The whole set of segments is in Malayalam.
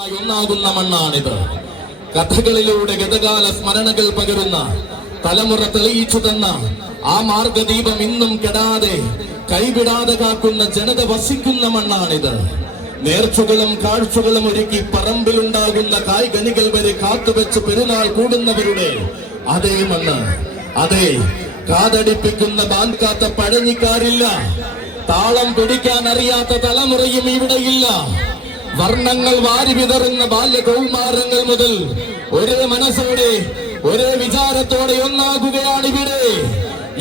ഒന്നാകുന്ന മണ്ണാണിത്. കഥകളിലൂടെ ഗതകാല സ്മരണകൾ പകരുന്ന, തലമുറ തെളിയിച്ചു തന്ന ആ മാർഗദീപം ഇന്നും കെടാതെ കൈവിടാതെ കാക്കുന്ന ജനത വസിക്കുന്ന മണ്ണാണിത്. നേർച്ചകളും കാഴ്ചകളും ഒരുക്കി പറമ്പിലുണ്ടാകുന്ന കായ്കനികൾ വരെ കാത്തുവെച്ച് പെരുന്നാൾ കൂടുന്നവരുടെ അതേ മണ്ണ്. അതെ, കാതടിപ്പിക്കുന്ന ബാൻകാത്ത പഴഞ്ഞിക്കാരില്ല. താളം പിടിക്കാൻ അറിയാത്ത തലമുറയും ഇവിടെയില്ല. വർണ്ണങ്ങൾ വാരി വിതറുന്ന ബാല്യകൗമാരങ്ങൾ മുതൽ ഒരേ മനസ്സോടെ ഒരേ വിചാരത്തോടെ ഒന്നാകുകയാണിവിടെ.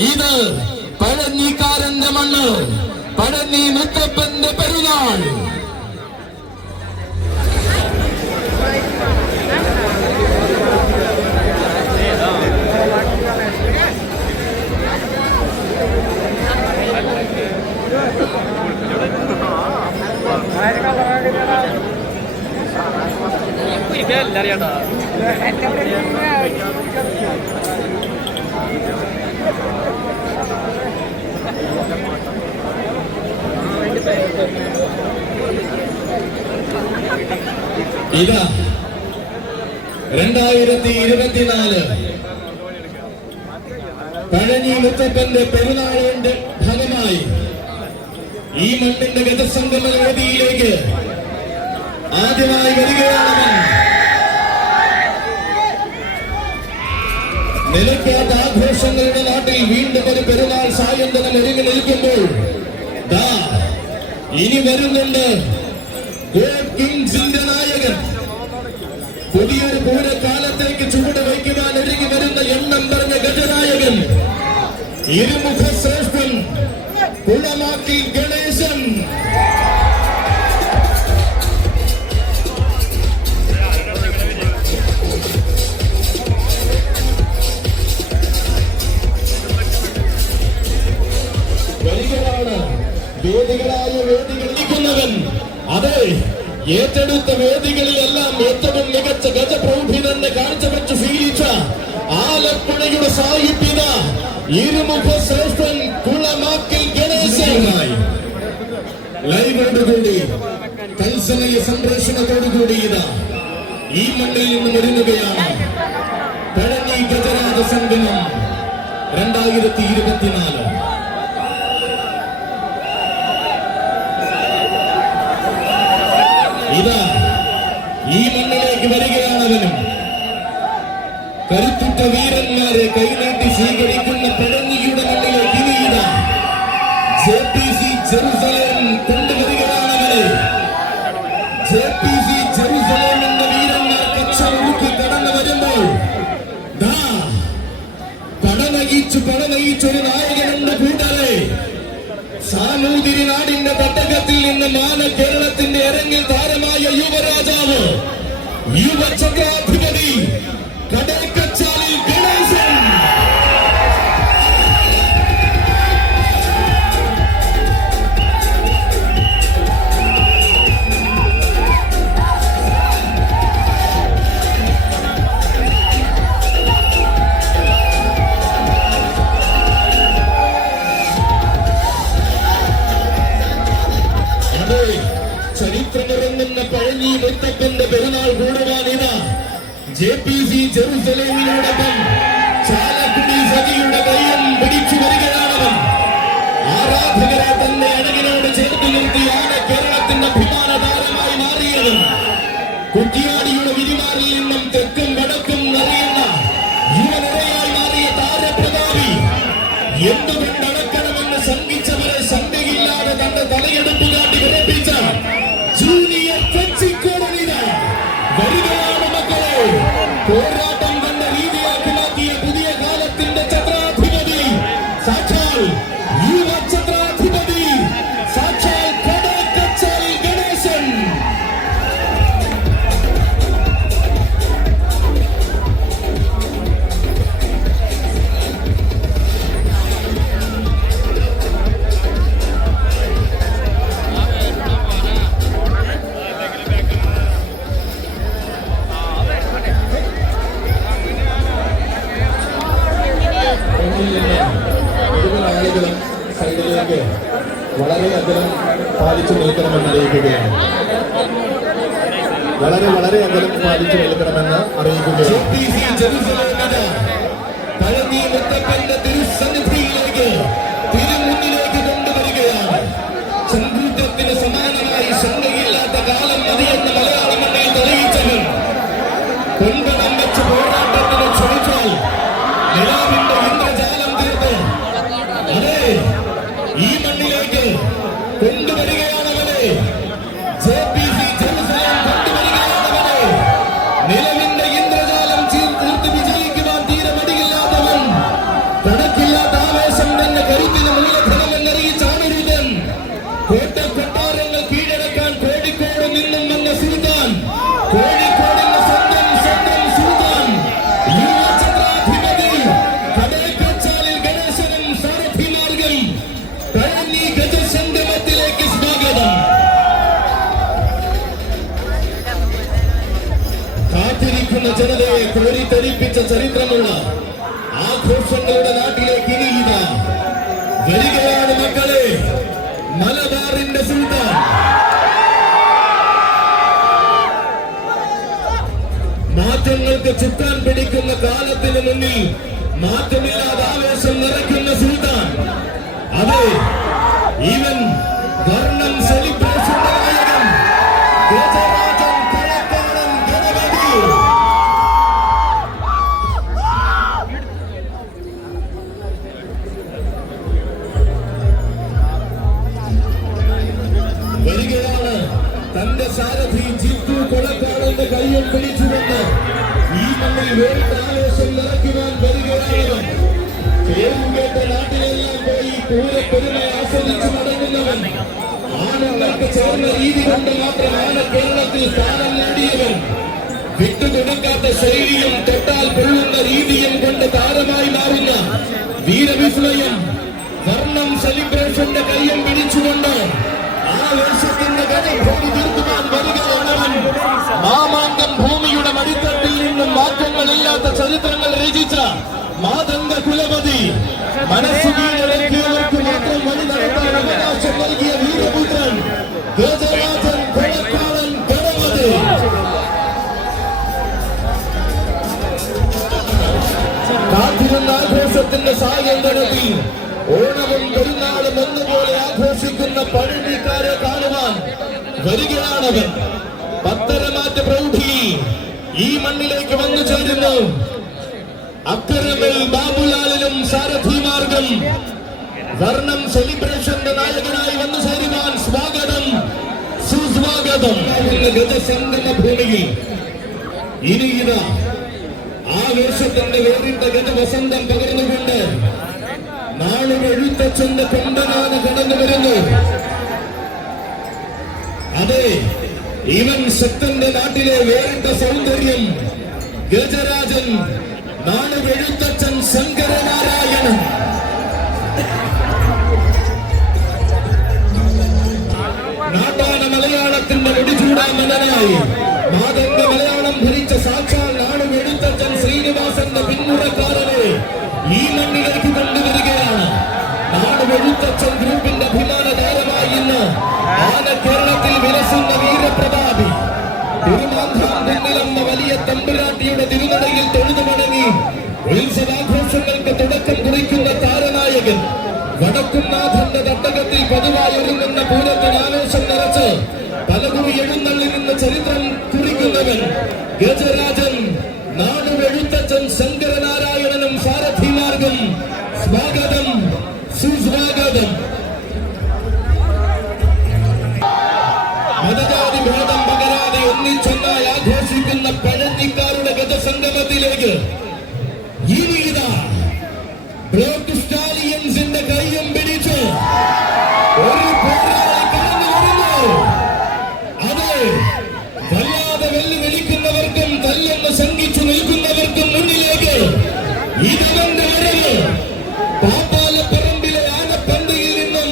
ഇത് പഴഞ്ഞിക്കാരന്റെ മണ്ണ്, പഴഞ്ഞി മുത്തപ്പന്റെ പെരുന്നാൾ. ഇതാ 2024 പഴഞ്ഞി മുത്തപ്പന്റെ പെരുന്നാളിന്റെ ഭാഗമായി ഈ മണ്ണിന്റെ ഗജസംഗമ വേദിയിലേക്ക് ആദ്യമായി വരികയാണ്. നിലയ്ക്കാത്ത ആഘോഷങ്ങളുടെ നാട്ടിൽ വീണ്ടും ഒരു പെരുന്നാൾ സായന്തനം ഒരുങ്ങി നിൽക്കുമ്പോൾ ഇനി വരുന്നുണ്ട് ഗോഡ് കിങ്സിന്റെ നായകൻ. പുതിയൊരു പൂരക്കാലത്തേക്ക് ചുവട് വയ്ക്കുവാൻ ഒരുങ്ങി വരുന്ന എണ്ണം പറഞ്ഞ ഗജനായകൻ, ഇരുമുഖ ശ്രേഷ്ഠൻ കുളമാക്കി ഗണേശൻ. വേദികളായ വേദികളിക്കുന്നവൻ, അതെ, ഏറ്റെടുത്ത വേദികളിലെല്ലാം ഏറ്റവും മികച്ച ഗജപ്രൗഢി തന്നെ കാഴ്ചവെച്ച് ശീലിച്ച ആലപ്പുഴയുടെ സാഹിത്യത ഇരുമുഖ ശ്രേഷ്ഠൻ കുളമാക്കിൽ ഗണേശനായി ലൈവോടുകൂടി തത്സമയ സംപ്രേഷണത്തോടുകൂടി ഇതാ ഈ മണ്ണിൽ നിന്നും ഒരുങ്ങുകയാണ് പഴഞ്ഞി ഗജരാജ സംഗമം 2024. ഇതാ ഈ മണ്ണിലേക്ക് വരികയാണവനും. കരുത്തുറ്റ വീരന്മാരെ കൈനീട്ടി സ്വീകരിക്കുന്ന പഴഞ്ഞിയുടെ മണ്ണിലേക്ക് ഇനിയിതാ JPC ജെറുസലേം കൊണ്ടുവരികയാണവരെ. JPC ജെറുസലേം എന്ന വീരന്മാർ കച്ചറുക്കി കടന്നു വരുമ്പോൾ പടനയിച്ചൊരു നായകനുണ്ട് കൂട്ടരെ. സാമൂതിരി നാടിന്റെ തട്ടകത്തിൽ നിന്ന് മാന കേരളത്തിന്റെ ഇറങ്ങിൽ താരമായ യുവരാജാവ്, യുവചക്രാധിപതി കടേക്കച്ചാലിൽ ഗണേശൻ. ചരിത്രമിറങ്ങുന്ന പഴഞ്ഞി മുത്തപ്പന്റെ പെരുന്നാൾ കൂടുവാനിതാ JPC ജെറുസലേമിനോടൊപ്പം ചാലക്കുടി സതിയുടെ കയ്യം പിടിച്ചു വരികയാണവൻ. ആരാധകരെ തന്നെ അഴകിനോട് ചേർത്ത് നിർത്തിയാണ് കേരളത്തിന്റെ അഭിമാന താരമായി മാറിയതും. കുറ്റിയാടിയുടെ വിരിമാറിൽ നിന്നും തെക്കും വടക്കും നിറയുന്ന യുവനിരയായി മാറിയ താരപ്രതാപി എന്തുകൊണ്ടടക്കണമെന്ന് ശങ്കിച്ചവരെ ശങ്കയില്ലാതെ തന്റെ തലയെടുപ്പ് കാട്ടി വിറപ്പിച്ച ജൂനിയർ കൊച്ചിക്കോടനിത വരികയാണ് മക്കളെ. പോരാട്ടം തന്റെ രീതിയാക്കി മാറ്റിയ പുതിയ കാലത്തിന്റെ ഛത്രാധിപതി, സാക്ഷാൽ യുവ ഛത്രാധിപതി, സാക്ഷാൽ കടേക്കച്ചാൽ ഗണേശൻ. വളരെ വളരെ അകലം പാലിച്ചു നിൽക്കണമെന്ന് അറിയിക്കുകയാണ്. തിരുസന്നിധിയിലേക്ക് തിരുമുന്നിലേക്ക് കൊണ്ടുവരികയാണ്. സംഗീതത്തിന് സമാനമായി ശങ്കയില്ലാത്ത കാലം മതിയെന്ന് മലയാള മണ്ണിൽ തെളിയിച്ചവൻ കൊൻപണം വെച്ച് പോരാട്ടത്തിന് ക്ഷണിച്ചാൽ നിലാവിന്റെ ഇന്ദ്രജാലം തീർത്ത് അതെ ഈ മണ്ണിലേക്ക് കൊണ്ടുവരികയാണവനെ. JPC Jerusalem കൊണ്ടുവരികയാണവനെ. നിലവിന്റെ ഇന്ദ്രജാലം തീർത്ത് വിജയിക്കുവാൻ തീരെ മടിയില്ലാത്തവൻ, കണക്കില്ലാത്ത ആവേശം തന്നെ കരുത്തിന് മൂലധനമെന്നറിയിച്ചാണ് രൂപൻ. കോട്ടക്കൊട്ടാരങ്ങൾ കീഴടക്കാൻ കോഴിക്കോട് നിന്നും വന്ന സുൽത്താൻ, കോഴിക്കോടിന്റെ സ്വന്തം സ്വന്തം സുൽത്താൻ, യുവചക്രാധിപതി, കടേക്കച്ചാലിൽ ഗണേശനും സാരഥിമാർഗം പഴനി ഗജസംഗമത്തിലേക്ക് സ്വാഗതം. കാത്തിരിക്കുന്ന ജനതയെ കോരിത്തരിപ്പിച്ച ചരിത്രമുള്ള ആഘോഷങ്ങളുടെ നാട്ടിലേക്ക് ഇനി ഇതാ വരികയാണ് മക്കളെ, മലബാറിന്റെ സുൽത്താൻ. മാറ്റങ്ങൾക്ക് ചുക്കാൻ പിടിക്കുന്ന കാലത്തിന് മുന്നിൽ മാറ്റമില്ലാതെ ആവേശം നിറയ്ക്കുന്ന സുൽത്താൻ. അതെ, ഇവൻ വർണ്ണം സെലിബ്രേഷൻ നായകൻ ഗജരാജൻ കൊളക്കാടൻ ഗണപതി. വരികയാണ് തന്റെ സാരഥി ജിത്തു കൊളക്കാടന്റെ കയ്യിൽ പിടിച്ചുകൊണ്ട് ഈ മണ്ണിൽ വേറിട്ട ആവേശം നിറയ്ക്കുവാൻ വരികയാണ്. പേരുകേട്ട നാട്ടിലെല്ലാം പോയി പൂരപ്പെരുമ ആസ്വദിച്ചു മടങ്ങുന്നവൻ, ആണുങ്ങൾക്ക് ചേർന്ന രീതി കൊണ്ട് മാത്രമാണ് കേരളത്തിൽ സ്ഥാനം നേടിയവൻ. വിട്ടുകൊടുക്കാത്ത ശൈലിയും തൊട്ടാൽ കൊള്ളുന്ന രീതിയും കൊണ്ട് താരമായി മാറുന്ന വീരവിസ്മയം വർണ്ണം സെലിബ്രേഷന്റെ കയ്യം പിടിച്ചുകൊണ്ട് ആവേശത്തിന്റെ ഗജഭൂമി തീർക്കുവാൻ വരികയാണവൻ. മാമാങ്കം ഭൂമിയുടെ മടിത്തട്ടിൽ നിന്നും മാറ്റങ്ങളില്ലാത്ത ചരിത്രങ്ങൾ രചിച്ച മാതംഗ കുലപതി, മനസ്സു കീഴടക്കിയവർക്ക് മാത്രം വഴി നടത്താൻ അവകാശം നൽകിയ വീരപുത്രൻ ഗജരാജൻ കൊളക്കാടൻ ഗണപതി. കാത്തിരുന്ന ആഘോഷത്തിന്റെ സായന്തനത്തിൽ ഓണവും പെരുന്നാളും ഒന്നുപോലെ ആഘോഷിക്കുന്ന പഴനിക്കാരെ കാണുവാൻ വരികയാണവൻ. പത്തരമാറ്റ പ്രൗഢി ഈ മണ്ണിലേക്ക് വന്നു ചേരുന്നു. അക്കരമിൽ ബാബുലാലിനും സാരഥിമാർഗം വർണ്ണം സെലിബ്രേഷന്റെ നായകനായി വന്നു ചേരുവാൻ സ്വാഗതം, സുസ്വാഗതം. ഗജസംഗമ ഭൂമിയിൽ ഇനി ഇതാ ആവേശത്തിന്റെ വേറിട്ട ഗജവസന്തം പകർന്നുകൊണ്ട് നാളുമെഴുത്തച്ഛന്റെ കൊമ്പനാണ് കടന്നു വരുന്നു. അതെ, ഇവൻ ശക്തന്റെ നാട്ടിലെ വേറിട്ട സൗന്ദര്യം ഗജരാജൻ നാളുമെഴുത്തച്ഛൻ ശങ്കരനാരായണൻ. നാട്ടാന മലയാളത്തിന്റെ വെടിചൂടാമനായി മാതംഗ മലയാളം ഭരിച്ച സാക്ഷാൽ നാളുമെഴുത്തച്ഛൻ ശ്രീനിവാസന്റെ പിന്മുറക്കാരനെ ഈ മണ്ണിലേക്ക് കൊണ്ടുവരികയാണ്. നാടുമെഴുത്തച്ഛൻ ഗ്രൂപ്പിന്റെ അഭിമാന താരമായി ഇന്ന് ആന കേരളത്തിൽ വിലസുന്ന വീരപ്രതാപി തിരുമാന്ധാം തെന്നിലമ്മ വലിയ തമ്പുരാട്ടിയുടെ തിരുനടയിൽ തൊഴുതു മടങ്ങി ഉത്സവാഘോഷങ്ങൾക്ക് തുടക്കം കുറിക്കുന്ന താരനായകൻ, വടക്കുംനാഥന്റെ തട്ടകത്തിൽ പതിവായി ഒരുങ്ങുന്ന പൂരത്തിന് ആവേശം നിറച്ച് പലകുറി എഴുന്നള്ളി നിന്ന് ചരിത്രം കുറിക്കുന്നവൻ ഗജരാജൻ നാടുമെഴുത്തച്ഛൻ ശങ്കരനാരായണനും സാരഥിമാർഗം സ്വാഗതം, സുസ്വാഗതം. മതജാതി ഭേദം പകരാതെ ഒന്നിച്ചൊന്നായി ആഘോഷിക്കുന്ന പഴഞ്ഞിക്കാരുടെ ഗജസംഗമത്തിലേക്ക് ഇനി ഇതാ ബ്ലോക്ക് സ്റ്റാലിയൻസിന്റെ കയ്യും പിടിച്ച് ഒരു പോരാളി കടന്നു വരുന്നു. അതെ, വല്ലാതെ വെല്ലുവിളിക്കുന്നവർക്കും തല്ലെന്ന് ശങ്കിച്ചു നിൽക്കുന്നവർക്കും മുന്നിലേക്ക് ഇതവന്റെ വരവ് പാപ്പാലപ്പറമ്പിലെ ആനപ്പന്തയിൽ നിന്നും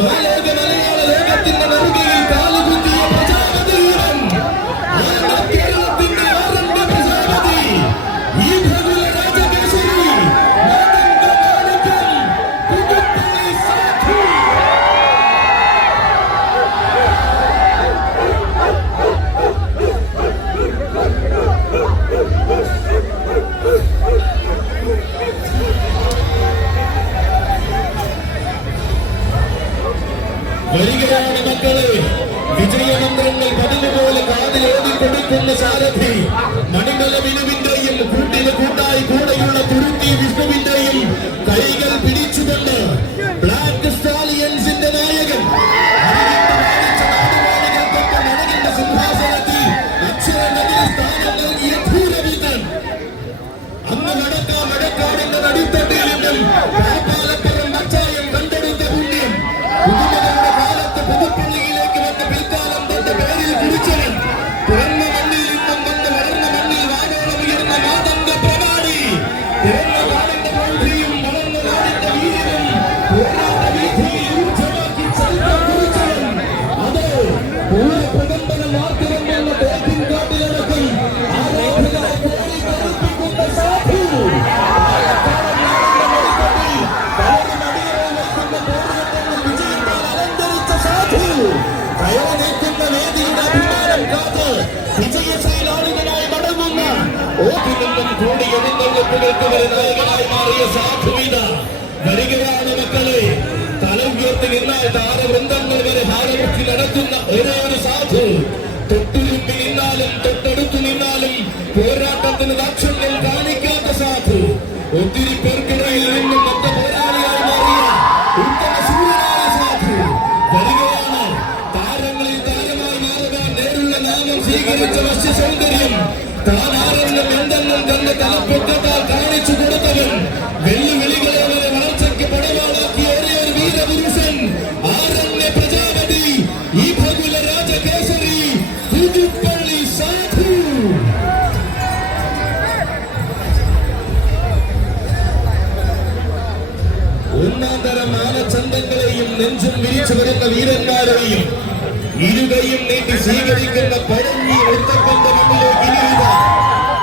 മാലോക മലയാള ലോകത്തിന്റെ നെറുകയിൽ കാലുകുത്തിയ പ്രജാപതിയുടൻ കേരളത്തിന്റെ ആരംഭ പ്രജാപതി ഈ ഭഗുല രാജകേശരി മാതംഗ മാണിക്യം വാദ്യങ്ങൾ പതിവുപോലെ കാതിലേറി കൊടുക്കുന്ന സാരഥി മണിമല വിനുവിന്റെയും കൂട്ടിന് കൂട്ടായി കൂടെയുള്ള തുരുത്തി വിഷ്ണുവിന്റെയും കൈകൾ പിടിച്ചുകൊണ്ട് ബ്ലാക്ക് സ്റ്റാലിയൻസിന്റെ നായകൻ സിംഹാസനത്തിൽ അക്ഷരനദിൽ സ്ഥാനം നൽകിയ ധൂരവീതൻ അന്ന് മഴക്കാടിന്റെ നടുത്തട്ടിൽ നിന്നും പാപ്പാലപ്പുറം അച്ചായം കണ്ടെടുത്ത പുണ്യം പുതുമകളുടെ കാലത്ത് പുതുപ്പള്ളിയിലേക്ക് വന്ന് പിൽക്കാലം തന്റെ പേരിൽ കുടിച്ചവൻ പിറന്ന മണ്ണിൽ നിന്നും വന്ന് വളർന്ന മണ്ണിൽ വാനോളം ഉയർന്ന മാതംഗ പ്രമാണി പിറന്ന നാടിന്റെ മന്ത്രിയും വളർന്ന നാടിന്റെ വീരനും പോരാട്ട വീഥിയിൽ ഊർജ്ജമാക്കി ചരിത്രം കുറിച്ചവൻ അത് പൂരപ്രകമ്പനം മാർത്തിറങ്ങുന്ന തേക്കിൻകാട്ടിലടക്കം ആരാധകരെ കോരിക്കറുപ്പിക്കുന്ന സാധു കയറിനിൽക്കുന്ന വേദിയുടെ അഭിമാനം കാത്ത് വിജയശീലാളിതനായി മടങ്ങുന്ന ഓട്ടിൽ നിന്നും കൂടി എഴുന്നള്ളിപ്പുകൾക്ക് വരെ നായകനായി മാറിയ സാധുവിത വരികയാണ് മക്കളെ. തല ഉയർത്തി നിന്നാൽ താരവൃന്ദങ്ങൾ വരെ ഹാരമുഖി നടക്കുന്ന ഒരേ ഒരു സാധു. തൊട്ടുരുമ്പി നിന്നാലും തൊട്ടടുത്തു നിന്നാലും പോരാട്ടത്തിന് ദാക്ഷിണ്യം കാണിക്കാത്ത സാധു. ഒത്തിരി പേർക്കിടയിൽ നിന്നും മൊത്ത പോരാളിയായി മാറിയ ഉത്തമ സൂര്യനായ സാധു വരികയാണ്. താരങ്ങളിൽ താരമായി മാറുവാൻ നേരുള്ള നാമം സ്വീകരിച്ച വശ്യ സൗന്ദര്യം താൻ ആരെന്നും എന്തെന്നും തന്റെ തലപ്പൊക്കത്താൽ കാണിച്ചു കൊടുത്തവൻ. വെല്ലുവിളികളെ വരെ വളർച്ചയ്ക്ക് പടവാളാക്കിയ ഒരേ ഒരു വീരപുരുഷൻ ആരണ്യ പ്രജാപതി ഈ ഭഗുല രാജകേസരി പുതുപ്പള്ളി സാധു. ഒന്നാം തരം ആനച്ചന്തങ്ങളെയും നെഞ്ചും വിരിച്ചു വരുന്ന വീരന്മാരെയും ഇരുകയും നീട്ടി സ്വീകരിക്കുന്ന പഴഞ്ഞി ഒത്തപ്പന്റെ മുന്നിലേക്ക് ഇനിയിത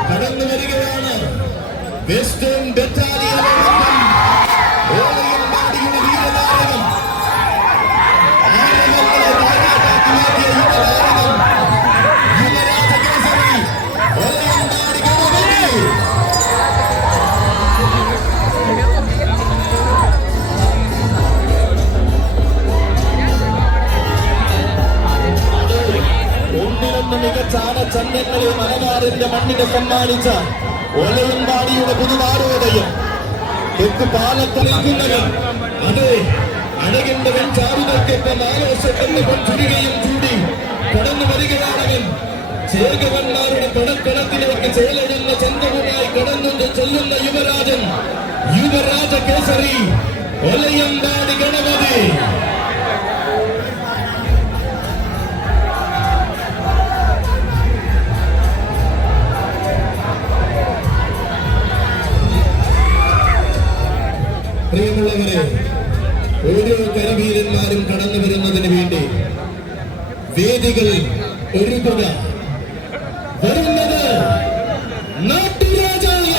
കടന്നു വരികയാണ്. വെസ്റ്റേൺ ബറ്റാലിയനോടൊപ്പം ഓലയമ്പാടിയുടെ വീരനായകൻ ആനകളെ താരാട്ടാക്കി മാറ്റിയ യുവതാരകൻ യുവരാജകേസരി ഓലയമ്പാടി ഗണപതി. ഒന്നിനൊന്ന് മികച്ച ആനച്ചന്തങ്ങളെ മലബാറിന്റെ മണ്ണിനെ സമ്മാനിച്ച ഓലയമ്പാടിയുടെ പുതുനാടോദയം തെക്ക് പാലത്ത് നിൽക്കുന്നവൻ. അതെ, അഴകിന്റെ വെൺചാരുതയ്ക്കൊപ്പം ആലോചിച്ചെന്ന് ചുരുകയും ചൂടി കടന്നു വരികയാണവൻ. ചേകവന്മാരുടെ പടക്കടത്തിലേക്ക് ചേലെഴുന്ന ചന്തവുമായി കടന്നു ചെല്ലുന്ന യുവരാജൻ യുവരാജ കേസരി ഓലയമ്പാടി ഗണപതി. പ്രിയമുള്ളവരെ, ഓരോ കരവീരന്മാരും കടന്നു വരുന്നതിന് വേണ്ടി വേദികൾ ഒരുക്കുക. വരുന്നത് നാട്ടുരാജാവ്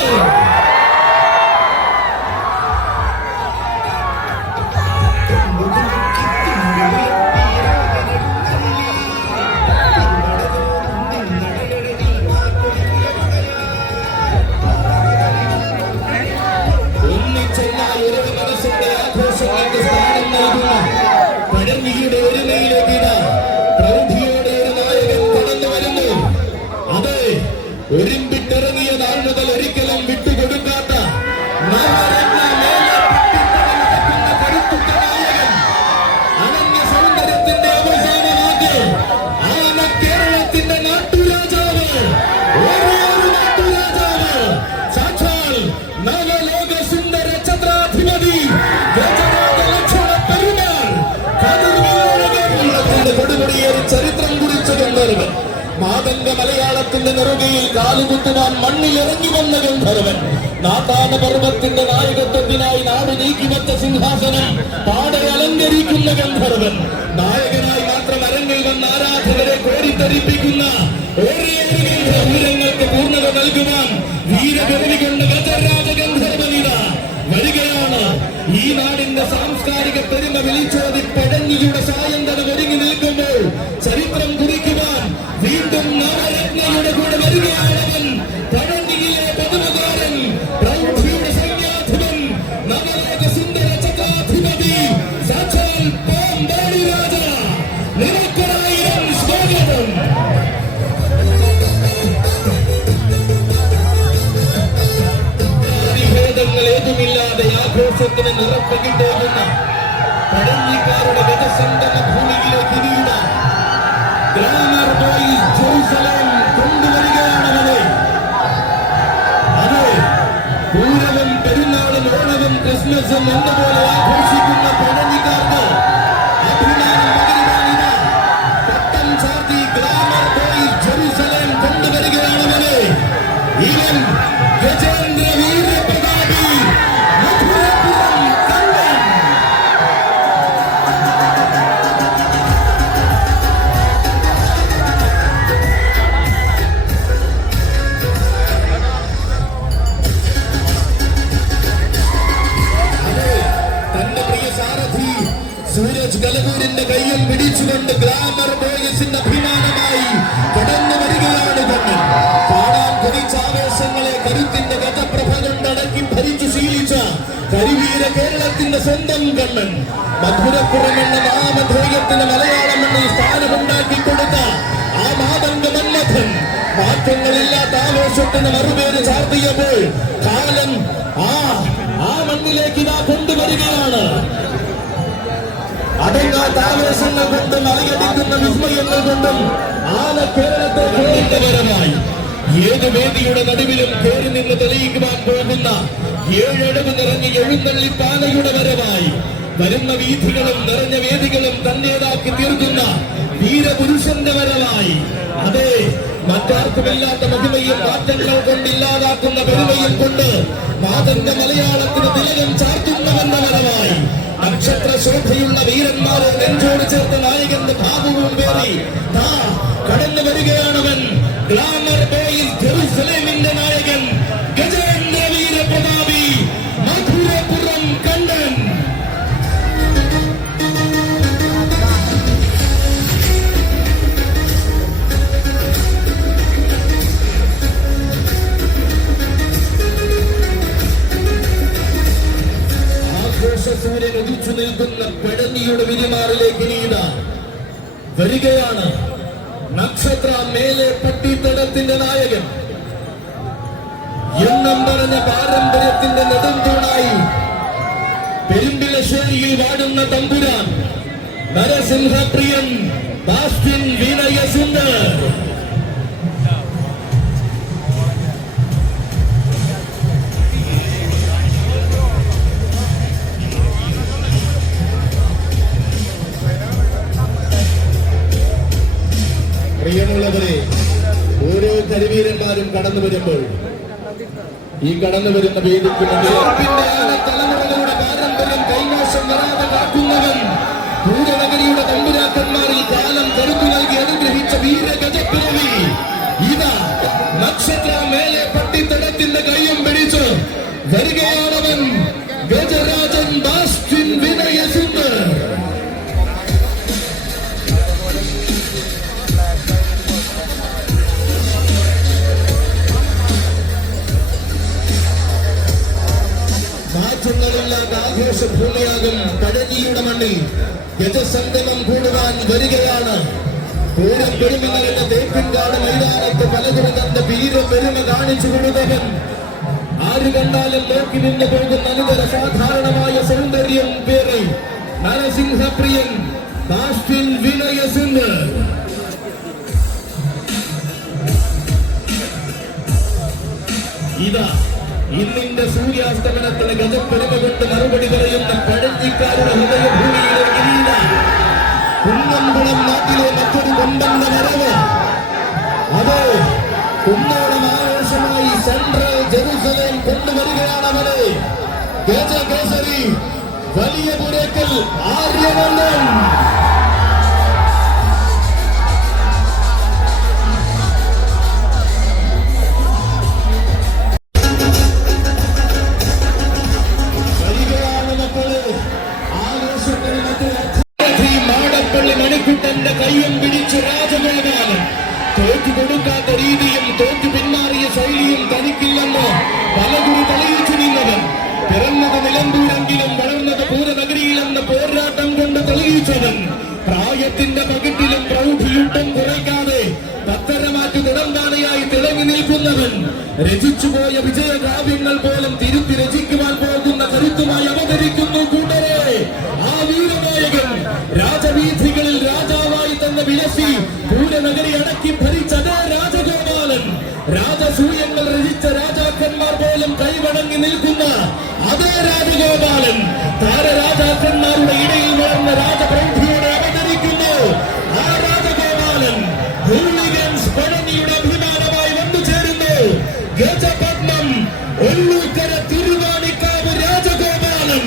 പഴനിയുടെ ഒരുമയിലേക്ക് പ്രൗഢിയോടെ ഒരു നായകൻ കടന്നു വരുന്നു. അത് ഒരുമ്പിട്ടിറങ്ങിയ നാൾ മുതൽ ഒരിക്കലും വിട്ടുകൊടുക്കാത്ത കരുത്തുറ്റ നായകൻ, അനന്യ സൗന്ദര്യത്തിന്റെ അവസാന വാക്ക് ആന കേരളത്തിന്റെ നാട്ടുരാജാവ്, ഒരേ ഒരു നാട്ടുരാജാവ്, സാക്ഷാൽ നവലോക സുന്ദര ഛത്രാധിപതി കൊടുപടിയേറി ചരിത്രം കുറിച്ച ഗന്ധർവൻ, മാതംഗ മലയാളത്തിന്റെ നെറുകയിൽ കാലുകുത്തുവാൻ മണ്ണിലിറങ്ങി വന്ന ഗന്ധർവൻ, നാട്ടാന പർവ്വത്തിന്റെ നായകത്വത്തിനായി നാട് നീക്കിവച്ച സിംഹാസനം പാടെ അലങ്കരിക്കുന്ന ഗന്ധർവൻ, നായകനായി മാത്രം അരങ്ങിൽ വന്ന ആരാധകരെ കോരിത്തരിപ്പിക്കുന്ന ഒരേ ഒരു ഗന്ധർവങ്ങൾക്ക് പൂർണ്ണത നൽകുവാൻ വീരഗർവി കൊണ്ട് ഗജരാജ ഗന്ധർവനിത വരികയാണ്. ഈ നാടിന്റെ സാംസ്കാരിക പെരുമ വിളിച്ചോതി പഴഞ്ഞിയുടെ സായന്തനം ഒരുങ്ങി നിൽക്കുമ്പോൾ ചരിത്രം കുറിക്കുവാൻ വീണ്ടും നവരത്നയുടെ കൂടെ വരികയാണവൻ. പഴഞ്ഞിയിലെ പതിമകാരൻ, പ്രൗഢിയുടെ സൈന്യാധിപൻ, നവലോക സുന്ദര ചക്രാധിപതി, സാക്ഷാൽ പാമ്പാടി രാജ. നിനക്കൊരായിരം സ്വാഗതം. ആവേശത്തിന് നിറപ്പകിട്ടേകുന്ന പഴഞ്ഞിക്കാരുടെ ഗജസംഗമ ഭൂമിയിലേക്ക് ഇനിയുടെ ഗ്ലാമർ ബോയ്സ് ജെറുസലേം കൊണ്ടുവരികയാണവരെ. അതെ, പൂരവും പെരുന്നാളും ഓണവും ക്രിസ്മസും എന്നപോലെ ആഘോഷിക്കുന്ന പഴഞ്ഞിക്കാർക്ക് അഭിമാനം പകരുവാനിത് പട്ടം ചാർത്തി ഗ്ലാമർ ബോയ്സ് ജെറുസലേം കൊണ്ടുവരികയാണവരെ. ഇവൻ ഗജേന്ദ്ര വീരപ്രതാപി മധുരപുരം കണ്ണൻ. തന്റെ പ്രിയ സാരഥി സൂരജ് കലകൂരിന്റെ കയ്യിൽ പിടിച്ചുകൊണ്ട് ഗ്ലാമർ ബോയ്സിന്റെ അഭിമാനമായി കടന്നു വരികയാണ് കണ്ണൻ. കാണാൻ കൊതിച്ചാവേശങ്ങളെ കരുത്തിന്റെ ഗതപ്രഭ കൊണ്ടടക്കി ഭരിച്ചു ശീലിച്ച കരിവീര കേരളത്തിന്റെ സ്വന്തം കണ്ണൻ. മധുരപ്പുറം എന്ന നാമധേയത്തിന് മലയാളം എന്ന സ്ഥാനമുണ്ടാക്കി കൊടുത്ത ആ മാതംഗ മന്മഥൻ മാറ്റങ്ങളില്ലാത്ത ആവേശത്തിന് മറുപേര് ചാർത്തിയപ്പോൾ കാലം ആ മണ്ണിലേക്ക് ഇതാ കൊണ്ടുവരികയാണ്. അടങ്ങാത്ത ആവേശങ്ങൾ കൊണ്ടും അറിയടിക്കുന്ന വിസ്മയങ്ങൾ കൊണ്ടും ആന കേരളത്തെ കേരളപരമായി ഏത് വേദിയുടെ നടുവിലും കയറി നിന്ന് തെളിയിക്കുവാൻ പോകുന്ന ഏഴടവ് നിറഞ്ഞ എഴുന്നള്ളിപ്പാനയുടെ വരവായി വരുന്ന വീഥികളും നിറഞ്ഞ വേദികളും തന്റേതാക്കി തീർക്കുന്ന വീരപുരുഷന്റെ വരവായി. അതെ, മറ്റാർക്കുമില്ലാത്ത മഹിമയും മാറ്റങ്ങൾ കൊണ്ട് ഇല്ലാതാക്കുന്ന പെരുമയും കൊണ്ട് മാതംഗ മലയാളത്തിന് തിലകം ചാർത്തുന്നവെന്ന വരവായി നക്ഷത്ര ശോഭയുള്ള വീരന്മാരെ നെഞ്ചോട് ചേർത്ത നായകന്റെ ഭാവവും പേറി കടന്നു വരികയാണവൻ. ഗ്ലാമർ ബോയ്സ് ജെറുസലേമിന്റെ നായകൻ ഗജേന്ദ്ര വീരപ്രതാപി മധുരപുരം കണ്ണൻ. സൂര്യൻ ഉദിച്ചു നിൽക്കുന്ന പെടഞ്ഞിയുടെ വിരിമാറിലേക്ക് നീതാ വരികയാണ് നക്ഷത്ര മേലെ പട്ടിത്തടത്തിന്റെ നായകൻ. എന്നും പറഞ്ഞ പാരമ്പര്യത്തിന്റെ നെടുംതൂണായി പെരുമ്പിലശ്ശേരിയിൽ വാടുന്ന തമ്പുരാൻ നരസിംഹപ്രിയൻ ബാസ്റ്റിൻ വിനയസുന്ദർ. പ്രിയമുള്ളവരെ, ഓരോ കരിവീരന്മാരും കടന്നു വരുമ്പോൾ ഈ കടന്നു വരുന്ന വേദിക്ക് തലമുറകളുടെ പാരമ്പര്യം കൈമോശം വരാതെ കാക്കുന്നവൻ പൂരനഗരിയുടെ തമ്പുരാക്കന്മാരിൽ കാലം കരുത്തു നൽകി അനുഗ്രഹിച്ച വീരഗജപ്പിറവി ഇതാ നക്ഷത്ര മേലെ പട്ടിത്തടത്തിന്റെ കയ്യും പിടിച്ച് വരികയാണവൻ ഗജരാജൻ ബാസ്റ്റിൻ വിനയസുന്ദർ. മാറ്റങ്ങളില്ലാത്ത ആഘോഷഭൂമിയാകും പഴനിയുടെ മണ്ണിൽ ഗജസംഗമം കൂടുവാൻ വരികയാണ്. പൂരം പെരുമകളുടെ തേക്കിൻകാട് മൈതാനത്ത് പലതും തന്റെ വീര പെരുമ കാണിച്ചു കൊടുത്തവൻ. ആര് കണ്ടാലും നോക്കി നിന്ന് പോകുന്ന അനുതര സാധാരണമായ സൗന്ദര്യം പേറി നരസിംഹപ്രിയൻ ബാസ്റ്റിൻ വിനയസുന്ദർ. ഇതാ ഇന്നിന്റെ സൂര്യാസ്തമനത്തിന് ഗജപ്പെരുമ കൊണ്ട് മറുപടി പറയുന്ന പഴഞ്ഞിക്കാരുടെ ഹൃദയഭൂമിയിലേക്ക് നീണ്ട കുന്നംകുളം നാട്ടിലെ മറ്റൊരു കൊമ്പന്റെ വരവ്. അതെ, കുന്നോളം ആവേശമായി സെൻട്രൽ ജെറുസലേം കൊണ്ടുവരികയാണവരെ ഗജകേസരി വലിയ പുരക്കൽ ആര്യനന്ദൻ. മണിക്കുട്ടന്റെ കയ്യും പിടിച്ചു രാജഗോപാലൻ തോറ്റു കൊടുക്കാത്ത രീതിയും തോറ്റു പിന്മാറിയ ശൈലിയും തനിക്കില്ലെന്ന് പലകുറി തെളിയിച്ചു നിന്നവൻ. പിറന്നത് നിലമ്പൂരെങ്കിലും വളർന്നത് പൂരനഗരിയിലെന്ന പോരാട്ടം കൊണ്ട് തെളിയിച്ചവൻ. പ്രായത്തിന്റെ പകിട്ടിലും പ്രൗഢിയുട്ടും കുറയ്ക്കാതെ പത്തരമാറ്റു തിടമ്പാനയായി തിളങ്ങി നിൽക്കുന്നവൻ. രചിച്ചുപോയ വിജയകാവ്യങ്ങൾ പോലും തിരുത്തി രചിക്കുവാൻ പോകുന്ന കരുത്തുമായി അവതരിക്കുന്നു കൂട്ടരെ. ആ വീരനായകൻ രാജവീഥികളിൽ രാജാവായി തന്നെ വിലസി പൂരനഗരി അടക്കി ഭരിച്ച അതേ രാജഗോപാലൻ, രാജസൂയങ്ങൾ രചിച്ച രാജാക്കന്മാർ പോലും കൈവണങ്ങി നിൽക്കുന്ന അതേ രാജഗോപാലൻ, താരരാജാക്കന്മാരുടെ ഇടയിൽ വളർന്ന രാജപ്രൗഢിയോടെ അവതരിക്കുന്നു. ആ രാജഗോപാലൻ ഹൂളിഗൻസ് പഴനിയുടെ അഭിമാനമായി വന്നു ചേരുന്നു. ഗജപത്മം ഒല്ലൂക്കര തിരുവാണിക്കാവ് രാജഗോപാലൻ.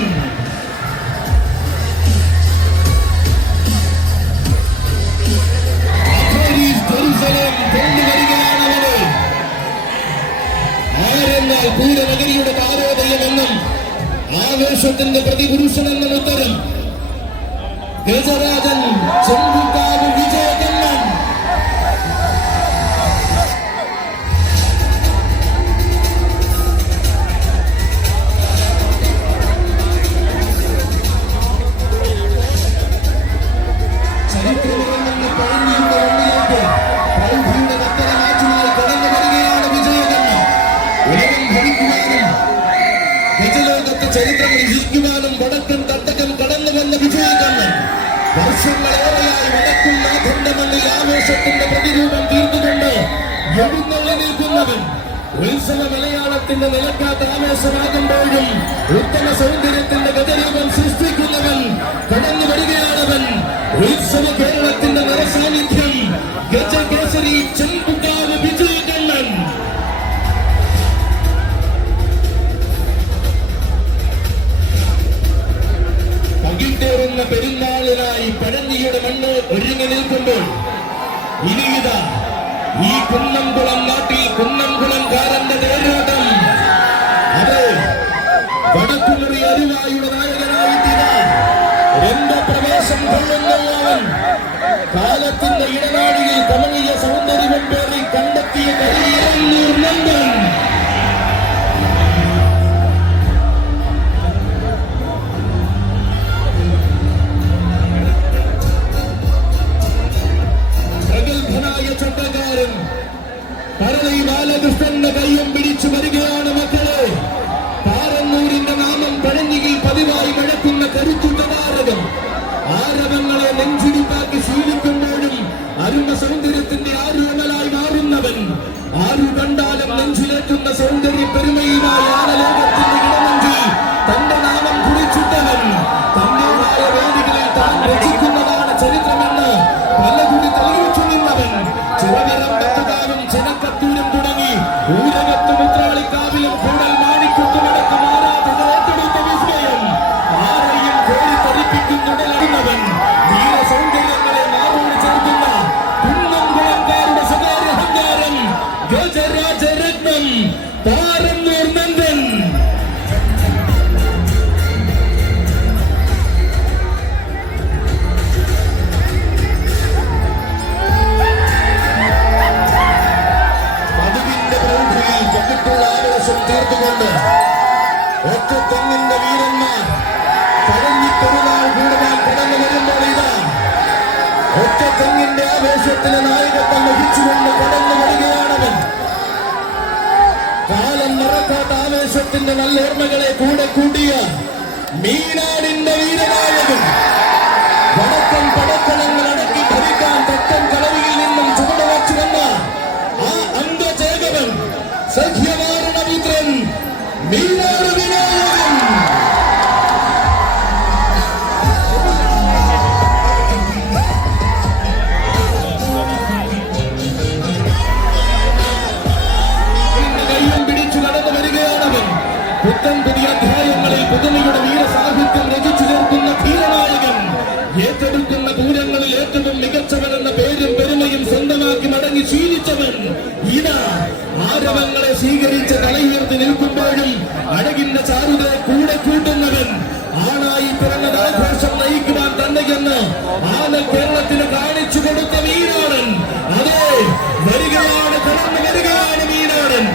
കൊണ്ടുവരികയാണവന്. ആരെന്നാൽ പൂരനഗരിയുടെ താരോദയമെന്നും ആവേശത്തിന്റെ പ്രതിപുരുഷനെന്നും ഉത്തരം ഗജരാജൻ ചെമ്പുകാവ് വിജയകണ്ണൻ. ചരിത്രമിറങ്ങുന്ന പഴനിയുടെ വണ്ടിയിലേക്ക് പ്രൗഢിയുടെ കത്തര മാറ്റുമായി കടന്നു വരികയാണ് വിജയകണ്ണൻ. ഉലകം ഭരിക്കുവാനും ഗജലോകത്ത് ചരിത്രം രചിക്കുവാനും വടക്കൻ തട്ടകം കടന്നു വന്ന വിജയകണ്ണൻ വർഷങ്ങളേറെയായി വടക്കും നാഥന്റെ മണ്ണിൽ ആവേശത്തിന്റെ പ്രതിരൂപം തീർത്തുകൊണ്ട് എഴുന്നള്ളി നിൽക്കുന്നവൻ. ഉത്സവ മലയാളത്തിന്റെ നിലക്കാത്ത ആവേശമാകുമ്പോഴും ഉത്തമ സൗന്ദര്യത്തിന്റെ ഗജരൂപം സൃഷ്ടിക്കുന്നവൻ കടന്നു വരികയാണവൻ. ഉത്സവ കേരളത്തിന്റെ നിറസാന്നിധ്യം ഗജകേസരി ചെമ്പുകാവ് വിജയകണ്ണൻ. പകിട്ടേറുന്ന പെരുന്നാളിനായി പഴനിയുടെ മണ്ണ് ഒരുങ്ങി നിൽക്കുമ്പോൾ ഇനിയിതാ ഈ കുന്നംകുളം നാട്ടിൽ കുന്നംകുളംകാരന്റെ തേരോട്ടം. അതെ, വടക്കുമുറി അരുവായുടെ നായകനായിട്ടിതാ രംഗപ്രവേശം കൊള്ളുന്നവൻ. കാലത്തിന്റെ ഇടനാടിയിൽ കമനീയ സൗന്ദര്യം പേറി കണ്ടെത്തിയ കരിയിറങ്ങൂർ നന്ദൻ. പ്രഗത്ഭനായ ചട്ടക്കാരൻ പരളി ബാലകൃഷ്ണന്റെ കയ്യും പിടിച്ചു വരികയാണ് മക്കളെ. പാറന്നൂരിന്റെ നാമം പഴഞ്ഞിയിൽ പതിവായി മഴക്കുന്ന കരുത്തുറ്റ താരകം. ആരവങ്ങളെ നെഞ്ചിടിപ്പാക്കി ശീലിക്കുമ്പോഴും അരുമ സൗന്ദര്യത്തിന്റെ ആരൂമലായി മാറുന്നവൻ. ആരു കണ്ടാലും നെഞ്ചിലേറ്റുന്ന സൗന്ദര്യ പെരുമയുമായി ആനലോകത്തിന്റെ ഇടമഞ്ചി തന്റെ നാമം കുറിച്ചിട്ടവൻ. തന്റേതായ വേദികളിൽ താൻ രചിക്കുന്നതാണ് ചരിത്രമെന്ന് പലകുടി തെളിയിച്ചു നിന്നവൻ. ചിറവരമ്പത്തുകാരും ചിനക്കത്തൂരും തുടങ്ങി ഊരകത്തും ഉത്രാളിക്കാവിലും കൂടൽ മാണിക്കുത്തുമടക്കം ആരാധകർ ഏറ്റെടുത്ത വിസ്മയം. ആരെയും കോരി തെറിപ്പിക്കുന്നുടലടുന്നവൻ. ധീര സൗന്ദര്യങ്ങളെ മാറോട് ചേർക്കുന്ന കുന്നംകുളംകാരുടെ സ്വകാര്യ അഹങ്കാരം ഗജരാജരത്നം പാറന്നൂർ നന്ദൻ. പതിവിന്റെ പ്രൗഢിയിൽ പകിട്ടുള്ള ആവേശം തീർത്തുകൊണ്ട് ഒറ്റത്തെങ്ങിന്റെ വീരന്മാർ പഴഞ്ഞി പെരുന്നാൾ കൂടുവാൻ കടന്നു വരുമ്പോൾ ഇതാ ഒറ്റത്തെങ്ങിന്റെ ആവേശത്തിന് നായകത്വം വഹിച്ചുകൊണ്ട് കടന്നു വരികയാണവൻ. കാലം മറക്കാത്ത ആവേശത്തിന്റെ നല്ല ഓർമ്മകളെ കൂടെ കൂട്ടിയ മീനാടിന്റെ വീരനായകൻ. വടക്കൻ പടക്കളങ്ങൾ അടക്കി ഭരിക്കാൻ തെക്കൻ കളരിയിൽ നിന്നും ചുവടുവച്ചു വന്ന ആ അംഗചേകവൻ സഖ്യമാരണപുത്രൻ മീനാട് വിനായകൻ. കയ്യും പിടിച്ചു കടന്നു വരികയാണവൻ. പുത്തൻ പുതിയ അധ്യായങ്ങളിൽ പുതുമയുടെ വീരസാഹിത്യം രചിച്ചു ചേർക്കുന്ന ധീരനായകൻ. ഏറ്റെടുക്കുന്ന പൂരങ്ങളിൽ ഏറ്റവും മികച്ചവനെന്ന പേരും പെരുമയും സ്വന്തമാക്കി മടങ്ങി ശീലിച്ചവൻ. ഇതാ ആരവങ്ങളെ സ്വീകരിച്ച് തലയുയർത്തി നിൽക്കുമ്പോഴും അഴകിന്റെ ചാരുതയെ കൂടെ കൂട്ടുന്നവൻ. ആണായി പിറന്നത് ആഘോഷം നയിക്കുവാൻ തന്നെയെന്ന് ആന കേരളത്തിന് കാണിച്ചു കൊടുത്ത മീനാടൻ. അതെ, വരികയാണ്, കടന്നു വരികയാണ് മീനാടൻ.